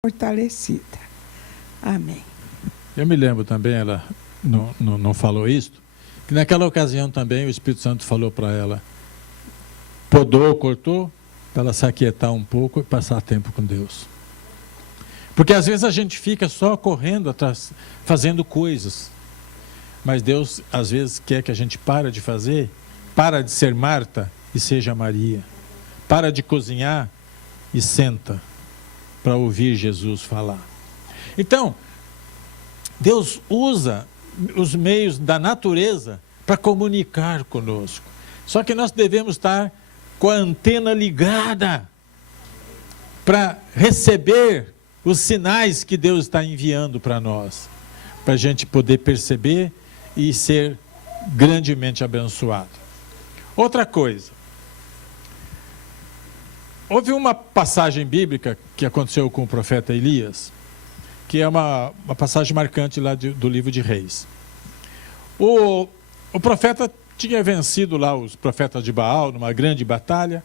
fortalecida. Amém. Eu me lembro também, ela não falou isso, que naquela ocasião também o Espírito Santo falou para ela, podou, cortou, para ela se aquietar um pouco e passar tempo com Deus. Porque às vezes a gente fica só correndo atrás, fazendo coisas, mas Deus às vezes quer que a gente pare de fazer, para de ser Marta e seja Maria, para de cozinhar e senta para ouvir Jesus falar. Então, Deus usa os meios da natureza para comunicar conosco. Só que nós devemos estar com a antena ligada para receber os sinais que Deus está enviando para nós, para a gente poder perceber e ser grandemente abençoado. Outra coisa, houve uma passagem bíblica que aconteceu com o profeta Elias, que é uma passagem marcante lá do livro de Reis. O profeta tinha vencido lá os profetas de Baal numa grande batalha,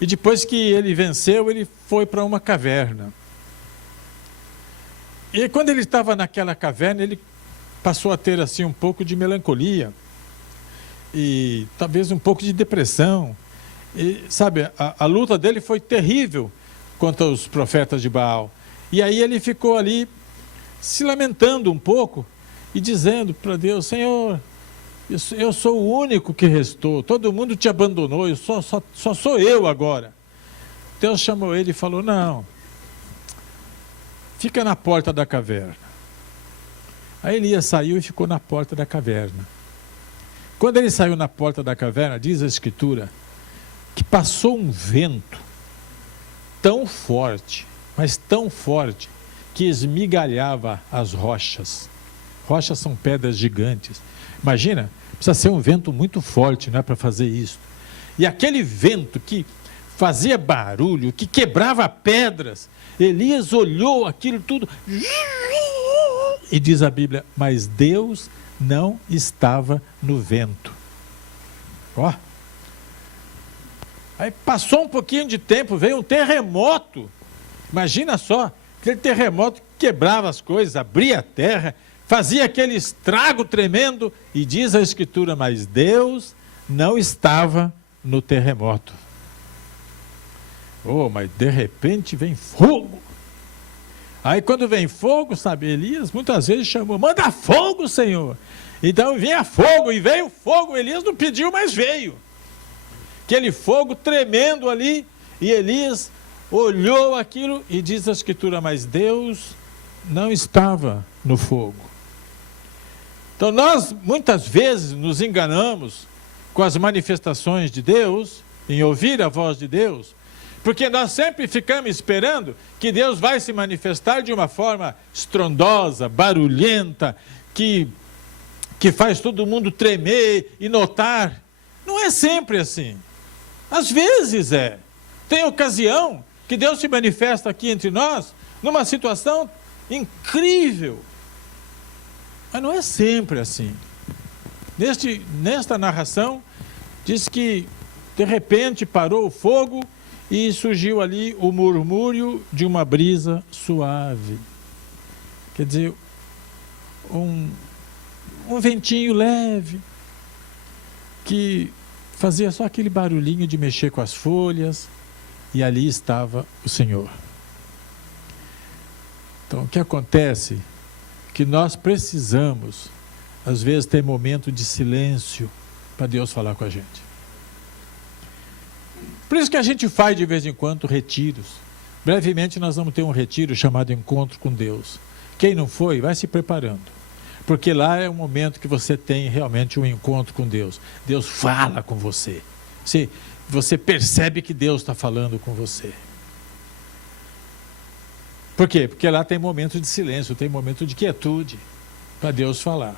e depois que ele venceu, ele foi para uma caverna. E quando ele estava naquela caverna, ele passou a ter assim um pouco de melancolia, e talvez um pouco de depressão. E, sabe, a luta dele foi terrível contra os profetas de Baal. E aí ele ficou ali se lamentando um pouco e dizendo para Deus, Senhor, eu sou o único que restou, todo mundo te abandonou, só sou eu agora. Deus chamou ele e falou, não, fica na porta da caverna. Aí Elias saiu e ficou na porta da caverna. Quando ele saiu na porta da caverna, diz a Escritura, que passou um vento tão forte, mas tão forte, que esmigalhava as rochas. Rochas são pedras gigantes. Imagina, precisa ser um vento muito forte, não é, para fazer isso. E aquele vento que fazia barulho, que quebrava pedras, Elias olhou aquilo tudo, e diz a Bíblia, mas Deus não estava no vento. Ó. Aí passou um pouquinho de tempo, veio um terremoto. Imagina só, aquele terremoto que quebrava as coisas, abria a terra, fazia aquele estrago tremendo, e diz a Escritura, mas Deus não estava no terremoto. Oh, mas de repente vem fogo. Aí quando vem fogo, sabe, Elias muitas vezes chamou, manda fogo, Senhor. Então vinha fogo, e veio fogo, Elias não pediu, mas veio. Aquele fogo tremendo ali, e Elias olhou aquilo e diz a Escritura, mas Deus não estava no fogo. Então nós muitas vezes nos enganamos com as manifestações de Deus, em ouvir a voz de Deus, porque nós sempre ficamos esperando que Deus vai se manifestar de uma forma estrondosa, barulhenta, que faz todo mundo tremer e notar. Não é sempre assim. Às vezes é. Tem ocasião que Deus se manifesta aqui entre nós numa situação incrível. Mas não é sempre assim. Nesta narração, diz que de repente parou o fogo e surgiu ali o murmúrio de uma brisa suave. Quer dizer, um ventinho leve, que fazia só aquele barulhinho de mexer com as folhas, e ali estava o Senhor. Então, o que acontece? Que nós precisamos, às vezes, ter momento de silêncio para Deus falar com a gente. Por isso que a gente faz de vez em quando retiros. Brevemente nós vamos ter um retiro chamado Encontro com Deus. Quem não foi, vai se preparando. Porque lá é o momento que você tem realmente um encontro com Deus. Deus fala com você. Você percebe que Deus está falando com você. Por quê? Porque lá tem momento de silêncio, tem momento de quietude para Deus falar.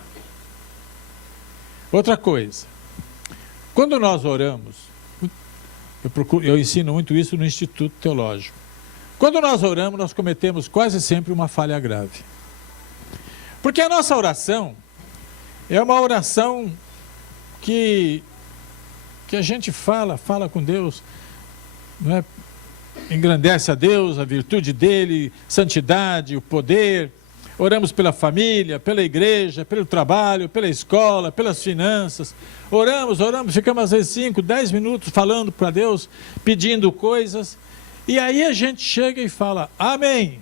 Outra coisa, quando nós oramos, eu ensino muito isso no Instituto Teológico. Quando nós oramos, nós cometemos quase sempre uma falha grave. Porque a nossa oração é uma oração que a gente fala com Deus, não é? engrandece a Deus, a virtude dele, santidade, o poder. Oramos pela família, pela igreja, pelo trabalho, pela escola, pelas finanças. Oramos, ficamos às vezes 5, 10 minutos falando para Deus, pedindo coisas. E aí a gente chega e fala, amém.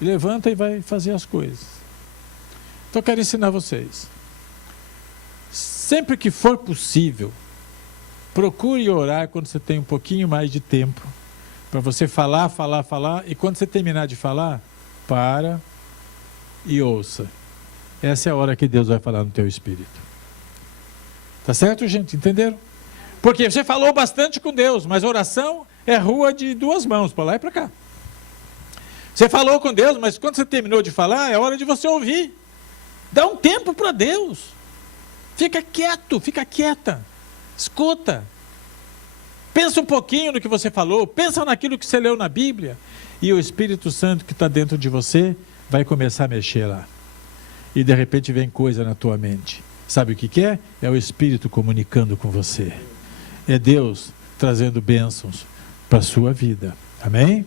E levanta e vai fazer as coisas. Então eu quero ensinar vocês. Sempre que for possível, procure orar quando você tem um pouquinho mais de tempo. Para você falar. E quando você terminar de falar, para e ouça. Essa é a hora que Deus vai falar no teu espírito. Tá certo, gente? Entenderam? Porque você falou bastante com Deus, mas oração é rua de duas mãos, para lá e para cá. Você falou com Deus, mas quando você terminou de falar, é hora de você ouvir. Dá um tempo para Deus. Fica quieto, fica quieta. Escuta. Pensa um pouquinho no que você falou, pensa naquilo que você leu na Bíblia, e o Espírito Santo que está dentro de você vai começar a mexer lá. E de repente vem coisa na tua mente. Sabe o que é? É o Espírito comunicando com você. É Deus trazendo bênçãos para a sua vida. Amém?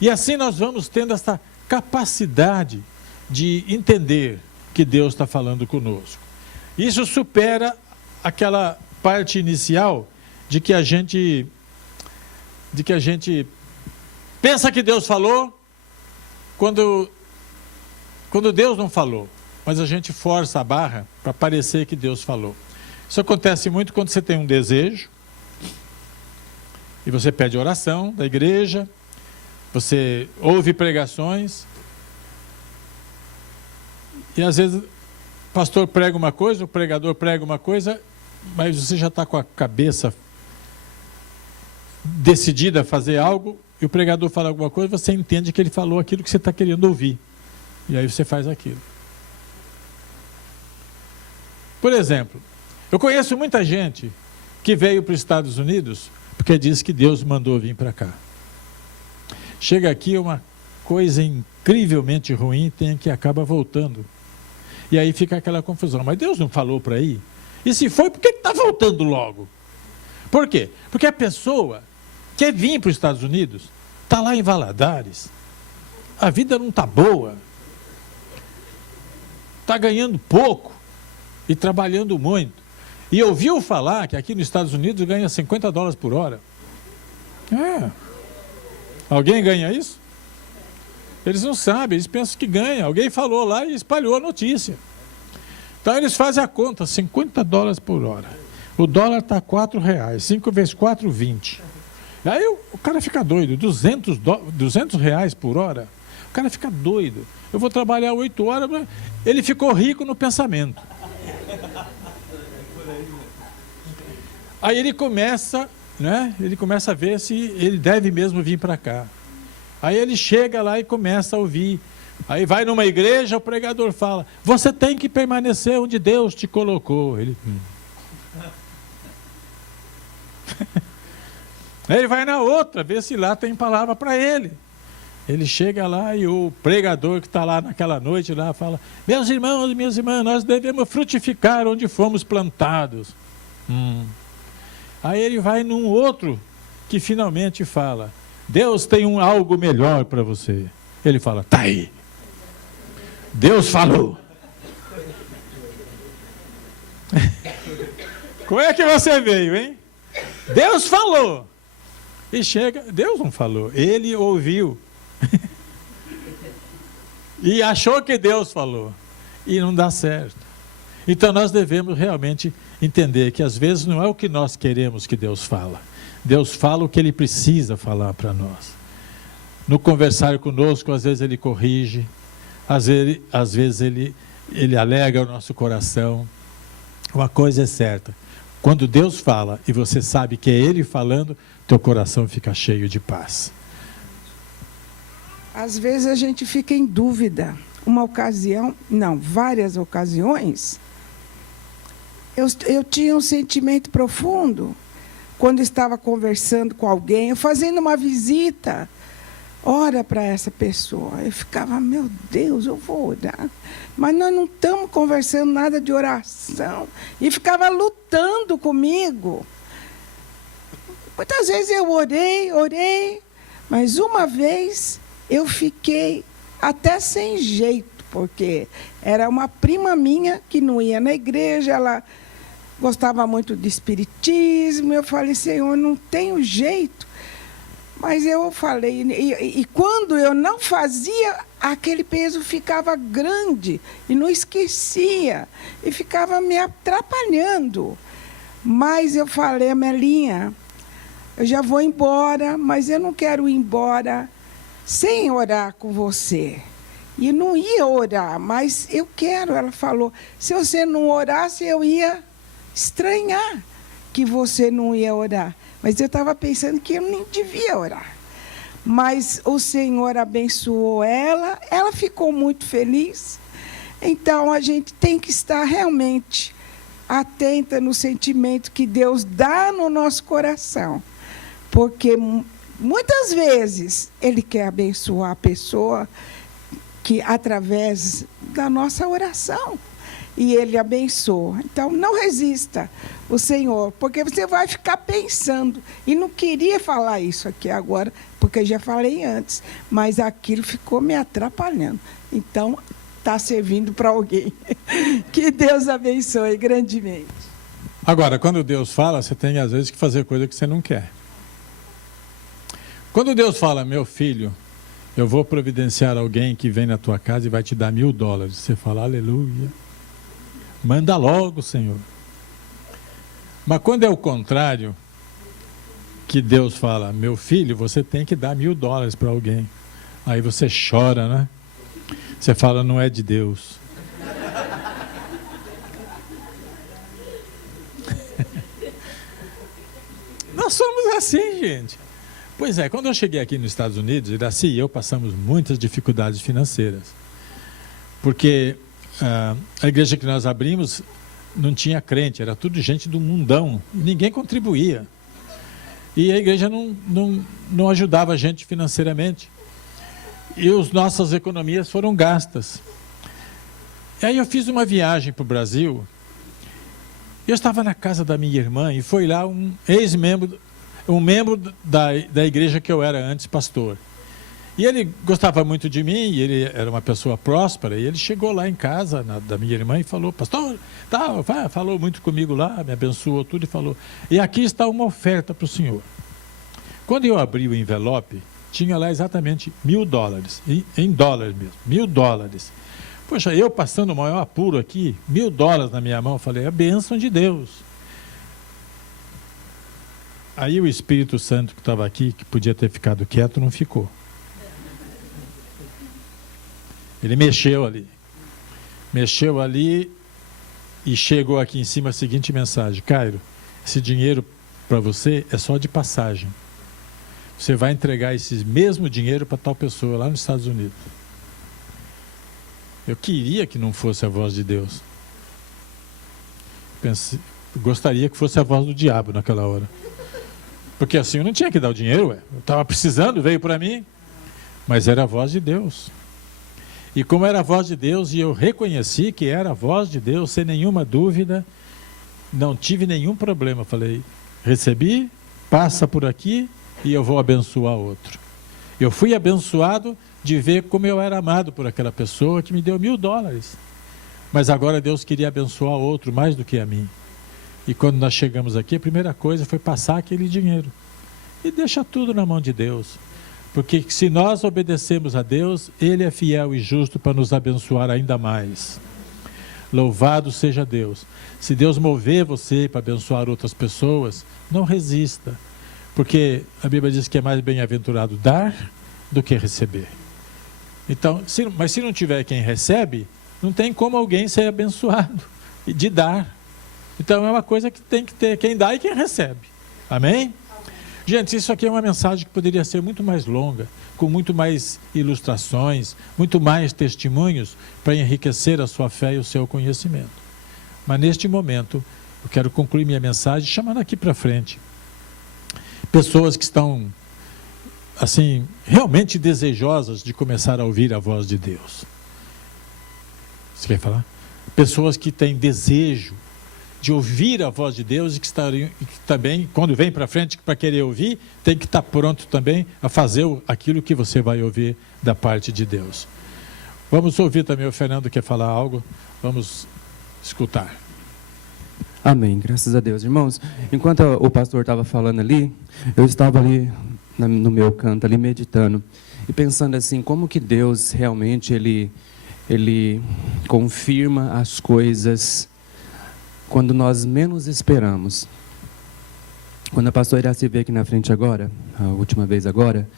E assim nós vamos tendo essa capacidade de entender que Deus está falando conosco. Isso supera aquela parte inicial de que a gente pensa que Deus falou quando Deus não falou, mas a gente força a barra para parecer que Deus falou. Isso acontece muito quando você tem um desejo e você pede oração da igreja, você ouve pregações e às vezes o pastor prega uma coisa, o pregador prega uma coisa, mas você já está com a cabeça decidida a fazer algo e o pregador fala alguma coisa, você entende que ele falou aquilo que você está querendo ouvir. E aí você faz aquilo. Por exemplo, eu conheço muita gente que veio para os Estados Unidos porque diz que Deus mandou vir para cá. Chega aqui uma coisa incrivelmente ruim, tem que acaba voltando. E aí fica aquela confusão. Mas Deus não falou para ir? E se foi, por que está voltando logo? Por quê? Porque a pessoa quer vir para os Estados Unidos, está lá em Valadares, a vida não está boa, está ganhando pouco e trabalhando muito. E ouviu falar que aqui nos Estados Unidos ganha $50 por hora. Alguém ganha isso? Eles não sabem, eles pensam que ganha. Alguém falou lá e espalhou a notícia. Então eles fazem a conta, $50 por hora. O dólar está R$4, 5 vezes 4, 20. Aí o cara fica doido, R$200 por hora. O cara fica doido. Eu vou trabalhar 8 horas, ele ficou rico no pensamento. Aí ele começa, ele começa a ver se ele deve mesmo vir para cá. Aí ele chega lá e começa a ouvir. Aí vai numa igreja, o pregador fala, você tem que permanecer onde Deus te colocou. Ele Aí ele vai na outra, ver se lá tem palavra para ele. Ele chega lá e o pregador que está lá naquela noite lá fala, meus irmãos e minhas irmãs, nós devemos frutificar onde fomos plantados. Aí ele vai num outro que finalmente fala, Deus tem algo melhor para você. Ele fala, tá aí. Deus falou. Como é que você veio, hein? Deus falou. E chega, Deus não falou, ele ouviu. E achou que Deus falou. E não dá certo. Então nós devemos realmente entender que às vezes não é o que nós queremos que Deus fala. Deus fala o que Ele precisa falar para nós. No conversar conosco, às vezes Ele corrige, às vezes ele alega o nosso coração. Uma coisa é certa, quando Deus fala e você sabe que é Ele falando, teu coração fica cheio de paz. Às vezes a gente fica em dúvida. Várias ocasiões, eu tinha um sentimento profundo, quando estava conversando com alguém, fazendo uma visita, ora para essa pessoa. Eu ficava, meu Deus, eu vou orar. Mas nós não estamos conversando nada de oração. E ficava lutando comigo. Muitas vezes eu orei, mas uma vez eu fiquei até sem jeito, porque era uma prima minha que não ia na igreja, ela gostava muito de espiritismo. Eu falei, Senhor, não tenho jeito. Mas eu falei, e quando eu não fazia, aquele peso ficava grande e não esquecia, e ficava me atrapalhando. Mas eu falei, Amelinha, eu já vou embora, mas eu não quero ir embora sem orar com você. E não ia orar, mas eu quero. Ela falou, se você não orasse, eu ia estranhar que você não ia orar. Mas eu estava pensando que eu nem devia orar. Mas o Senhor abençoou ela, ela ficou muito feliz. Então, a gente tem que estar realmente atenta no sentimento que Deus dá no nosso coração. Porque muitas vezes Ele quer abençoar a pessoa que, através da nossa oração. E Ele abençoa. Então, não resista o Senhor, porque você vai ficar pensando. E não queria falar isso aqui agora, porque eu já falei antes, mas aquilo ficou me atrapalhando. Então, está servindo para alguém. Que Deus abençoe grandemente. Agora, quando Deus fala, você tem às vezes que fazer coisa que você não quer. Quando Deus fala, meu filho, eu vou providenciar alguém que vem na tua casa e vai te dar $1.000. Você fala, aleluia. Manda logo, Senhor. Mas quando é o contrário, que Deus fala, meu filho, você tem que dar $1.000 para alguém. Aí você chora, né? Você fala, não é de Deus. Nós somos assim, gente. Pois é, quando eu cheguei aqui nos Estados Unidos, Iraci e eu passamos muitas dificuldades financeiras. Porque a igreja que nós abrimos não tinha crente, era tudo gente do mundão, ninguém contribuía. E a igreja não ajudava a gente financeiramente. E as nossas economias foram gastas. E aí eu fiz uma viagem para o Brasil. Eu estava na casa da minha irmã e foi lá um ex-membro, um membro da igreja que eu era antes pastor. E ele gostava muito de mim, e ele era uma pessoa próspera, e ele chegou lá em casa da minha irmã e falou, pastor, falou muito comigo lá, me abençoou tudo e falou, e aqui está uma oferta para o senhor. Quando eu abri o envelope, tinha lá exatamente $1.000, em dólares mesmo, $1.000. Poxa, eu passando o maior apuro aqui, $1.000 na minha mão, eu falei, é a bênção de Deus. Aí o Espírito Santo que estava aqui, que podia ter ficado quieto, não ficou. Ele mexeu ali e chegou aqui em cima a seguinte mensagem, Cairo, esse dinheiro para você é só de passagem. Você vai entregar esse mesmo dinheiro para tal pessoa lá nos Estados Unidos. Eu queria que não fosse a voz de Deus. Gostaria que fosse a voz do diabo naquela hora. Porque assim eu não tinha que dar o dinheiro, eu estava precisando, veio para mim. Mas era a voz de Deus. E como era a voz de Deus, e eu reconheci que era a voz de Deus, sem nenhuma dúvida, não tive nenhum problema. Falei, recebi, passa por aqui e eu vou abençoar outro. Eu fui abençoado de ver como eu era amado por aquela pessoa que me deu $1.000. Mas agora Deus queria abençoar outro mais do que a mim. E quando nós chegamos aqui, a primeira coisa foi passar aquele dinheiro. E deixa tudo na mão de Deus. Porque se nós obedecemos a Deus, Ele é fiel e justo para nos abençoar ainda mais. Louvado seja Deus. Se Deus mover você para abençoar outras pessoas, não resista. Porque a Bíblia diz que é mais bem-aventurado dar do que receber. Então, mas se não tiver quem recebe, não tem como alguém ser abençoado de dar. Então é uma coisa que tem que ter quem dá e quem recebe. Amém? Gente, isso aqui é uma mensagem que poderia ser muito mais longa, com muito mais ilustrações, muito mais testemunhos para enriquecer a sua fé e o seu conhecimento. Mas neste momento, eu quero concluir minha mensagem chamando aqui para frente pessoas que estão, assim, realmente desejosas de começar a ouvir a voz de Deus. Você quer falar? Pessoas que têm desejo de ouvir a voz de Deus e que também, quando vem para frente para querer ouvir, tem que estar pronto também a fazer aquilo que você vai ouvir da parte de Deus. Vamos ouvir também, o Fernando quer falar algo, vamos escutar. Amém, graças a Deus. Irmãos, enquanto o pastor estava falando ali, eu estava ali no meu canto, ali meditando, e pensando assim, como que Deus realmente, Ele confirma as coisas quando nós menos esperamos. Quando a pastora Iraci veio aqui na frente agora, a última vez agora,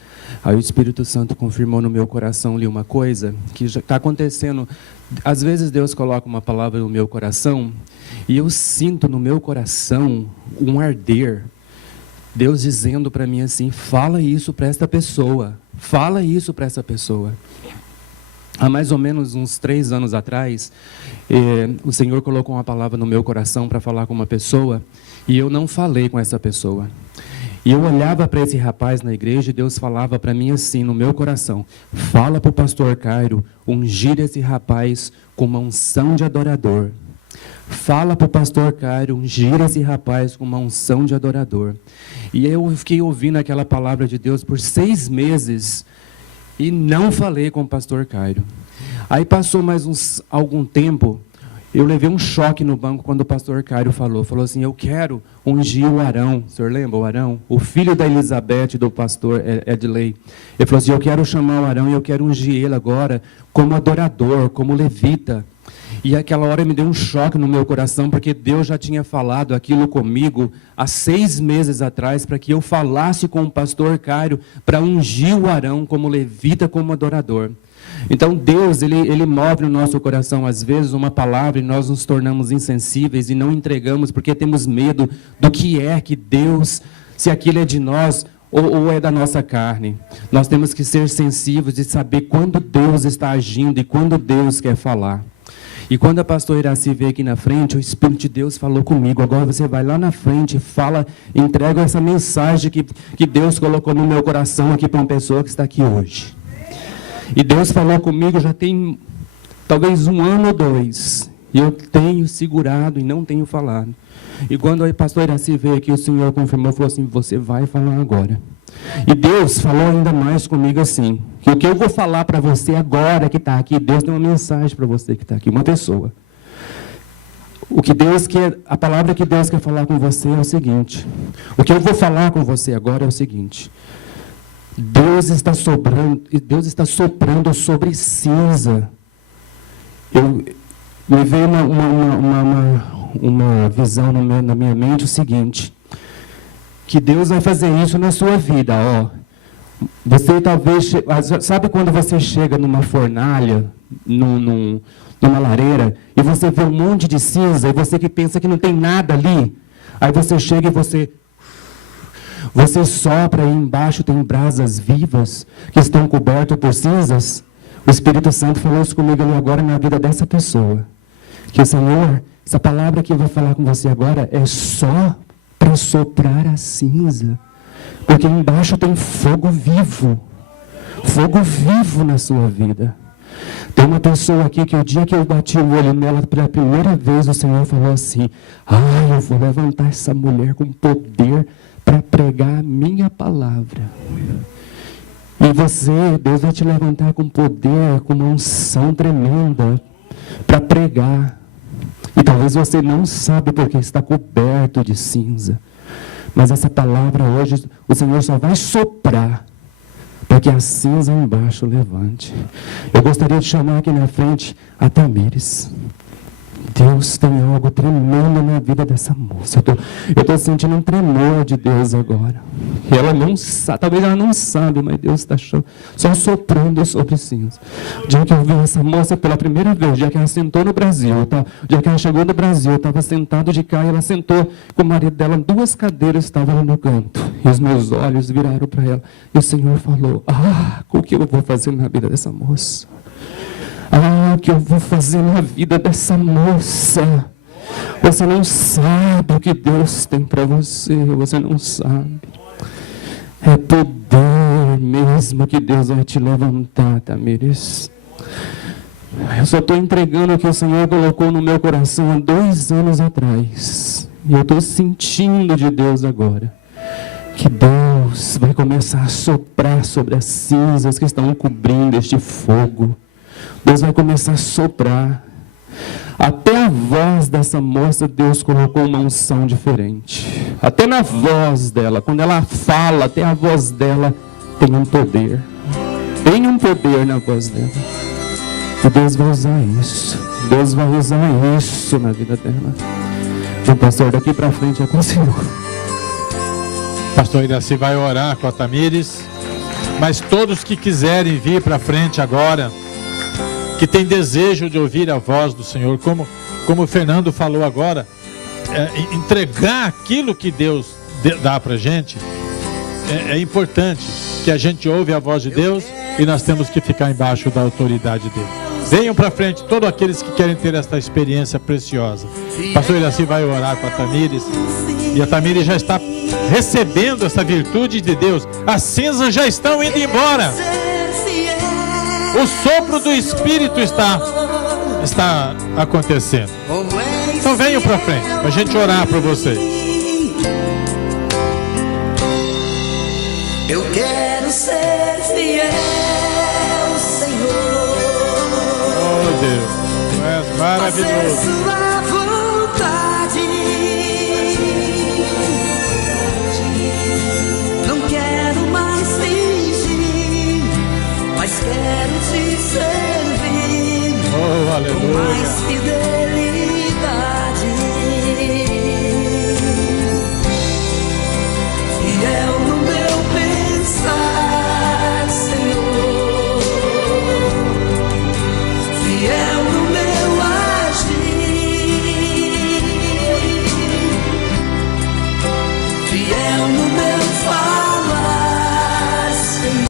aí o Espírito Santo confirmou no meu coração ali uma coisa que já está acontecendo. Às vezes Deus coloca uma palavra no meu coração e eu sinto no meu coração um arder. Deus dizendo para mim assim, fala isso para esta pessoa, fala isso para essa pessoa. Há mais ou menos uns 3 anos atrás, o Senhor colocou uma palavra no meu coração para falar com uma pessoa, e eu não falei com essa pessoa. E eu olhava para esse rapaz na igreja, e Deus falava para mim assim, no meu coração, fala para o pastor Cairo, ungir esse rapaz com uma unção de adorador. Fala para o pastor Cairo, ungir esse rapaz com uma unção de adorador. E eu fiquei ouvindo aquela palavra de Deus por 6 meses, e não falei com o pastor Cairo. Aí passou mais algum tempo, eu levei um choque no banco quando o pastor Cairo falou assim, eu quero ungir o Arão. O senhor lembra o Arão? O filho da Elizabeth, do pastor Edley. Ele falou assim, eu quero chamar o Arão e eu quero ungir ele agora como adorador, como levita. E aquela hora me deu um choque no meu coração, porque Deus já tinha falado aquilo comigo há 6 meses atrás, para que eu falasse com o pastor Cairo, para ungir o Arão como levita, como adorador. Então Deus, ele move no nosso coração às vezes uma palavra e nós nos tornamos insensíveis e não entregamos, porque temos medo do que é que Deus, se aquilo é de nós ou é da nossa carne. Nós temos que ser sensíveis e saber quando Deus está agindo e quando Deus quer falar. E quando a pastora Iraci veio aqui na frente, o Espírito de Deus falou comigo, agora você vai lá na frente e fala, entrega essa mensagem que Deus colocou no meu coração aqui para uma pessoa que está aqui hoje. E Deus falou comigo já tem talvez 1 ano ou 2, e eu tenho segurado e não tenho falado. E quando a pastora Iraci veio aqui, o Senhor confirmou, falou assim, você vai falar agora. E Deus falou ainda mais comigo assim, que o que eu vou falar para você agora que está aqui, Deus tem uma mensagem para você que está aqui, uma pessoa. O que Deus quer, a palavra que Deus quer falar com você é o seguinte, o que eu vou falar com você agora é o seguinte, Deus está soprando sobre cinza. Me veio uma visão na minha mente o seguinte, que Deus vai fazer isso na sua vida, ó. Você talvez, sabe quando você chega numa fornalha, numa lareira, e você vê um monte de cinza, e você que pensa que não tem nada ali, aí você chega e você sopra e embaixo tem brasas vivas, que estão cobertas por cinzas. O Espírito Santo falou isso comigo ali agora na vida dessa pessoa. Que o Senhor, essa palavra que eu vou falar com você agora, é só para soprar a cinza, porque embaixo tem fogo vivo na sua vida. Tem uma pessoa aqui que o dia que eu bati o olho nela pela primeira vez, o Senhor falou assim, eu vou levantar essa mulher com poder para pregar a minha palavra. E você, Deus vai te levantar com poder, com uma unção tremenda para pregar. E talvez você não sabe porque está coberto de cinza. Mas essa palavra hoje, o Senhor só vai soprar para que a cinza embaixo levante. Eu gostaria de chamar aqui na frente a Tamires. Deus tem algo tremendo na vida dessa moça. Eu estou sentindo um tremor de Deus agora. E ela não sabe, talvez ela não sabe, mas Deus está só soprando sobre cinza. O dia que eu vi essa moça pela primeira vez, o dia que ela sentou no Brasil, o dia que ela chegou no Brasil, eu estava sentado de cá e ela sentou com o marido dela, 2 cadeiras estavam no canto. E os meus olhos viraram para ela. E o Senhor falou, o que eu vou fazer na vida dessa moça? O que eu vou fazer na vida dessa moça? Você não sabe o que Deus tem para você, você não sabe. É poder mesmo que Deus vai te levantar, Tamires. Eu só estou entregando o que o Senhor colocou no meu coração há 2 anos atrás. E eu estou sentindo de Deus agora que Deus vai começar a soprar sobre as cinzas que estão cobrindo este fogo. Deus vai começar a soprar. Até a voz dessa moça, Deus colocou uma unção diferente. Até na voz dela, quando ela fala, até a voz dela tem um poder. Tem um poder na voz dela. E Deus vai usar isso. Deus vai usar isso na vida dela. Então, pastor, daqui para frente é com o Senhor. Pastor Iraci vai orar com a Tamires, mas todos que quiserem vir para frente agora, que tem desejo de ouvir a voz do Senhor, como o Fernando falou agora, entregar aquilo que Deus dá para a gente, é importante que a gente ouve a voz de Deus e nós temos que ficar embaixo da autoridade dele. Venham para frente todos aqueles que querem ter esta experiência preciosa. O pastor Iraci vai orar com a Tamires, e a Tamires já está recebendo essa virtude de Deus. As cinzas já estão indo embora. O sopro do Espírito está acontecendo. Então venham para frente, para a gente orar para vocês. Eu quero ser fiel, Senhor. Oh Deus, Tu és maravilhoso. Sua vontade. Não quero mais fingir, mas quero te servir. Oh, aleluia. Com mais fidelidade.